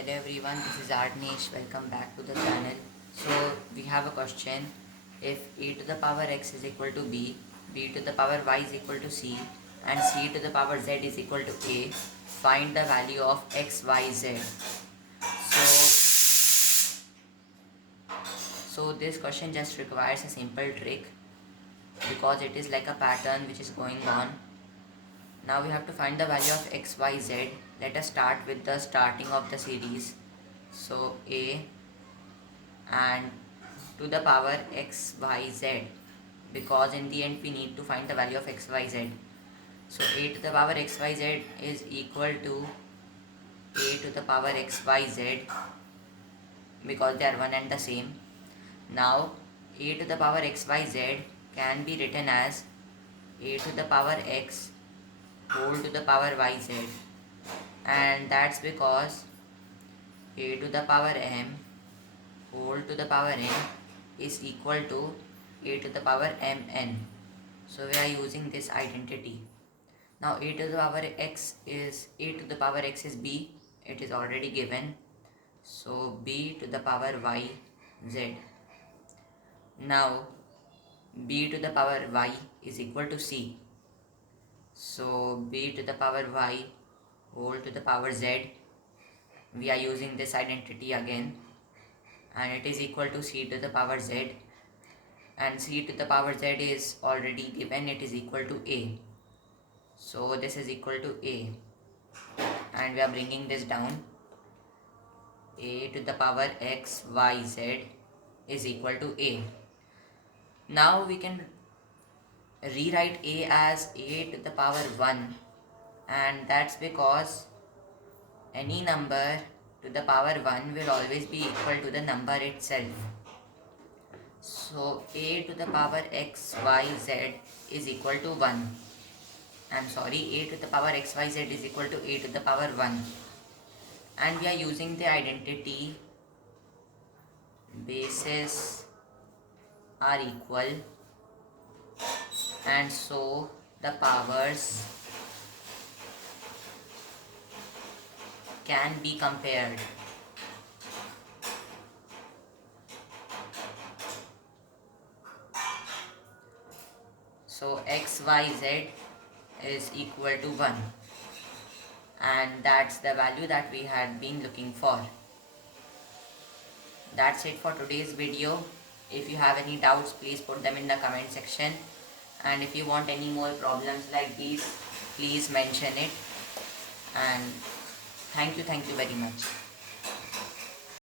Hello everyone, this is Arnesh. Welcome back to the channel. So we have a question. If a to the power x is equal to b to the power y is equal to c, and c to the power z is equal to a, find the value of x, y, z. So this question just requires a simple trick because it is like a pattern which is going on. Now we have to find the value of x, y, z. Let us start with the starting of the series. So a and to the power x, y, z, because in the end we need to find the value of x, y, z. So a to the power x, y, z is equal to a to the power x, y, z because they are one and the same. Now a to the power x, y, z can be written as a to the power x whole to the power y, z, and that's because a to the power m whole to the power n is equal to a to the power mn. So we are using this identity. Now a to the power x is b. It is already given. So b to the power y z. Now b to the power y is equal to c. So b to the power y whole to the power z. We are using this identity again, and it is equal to c to the power z, and c to the power z is already given. It is equal to a. So this is equal to a, and we are bringing this down. A to the power x, y, z is equal to a. Now we can rewrite a as a to the power 1, and that's because any number to the power 1 will always be equal to the number itself. So a to the power x, y, z is equal to 1. A to the power x, y, z is equal to a to the power 1. And we are using the identity bases are equal, and so the powers can be compared. So x, y, z is equal to 1, and that's the value that we had been looking for. That's it for today's video. If you have any doubts, please put them in the comment section, and if you want any more problems like these, please mention it. And thank you very much.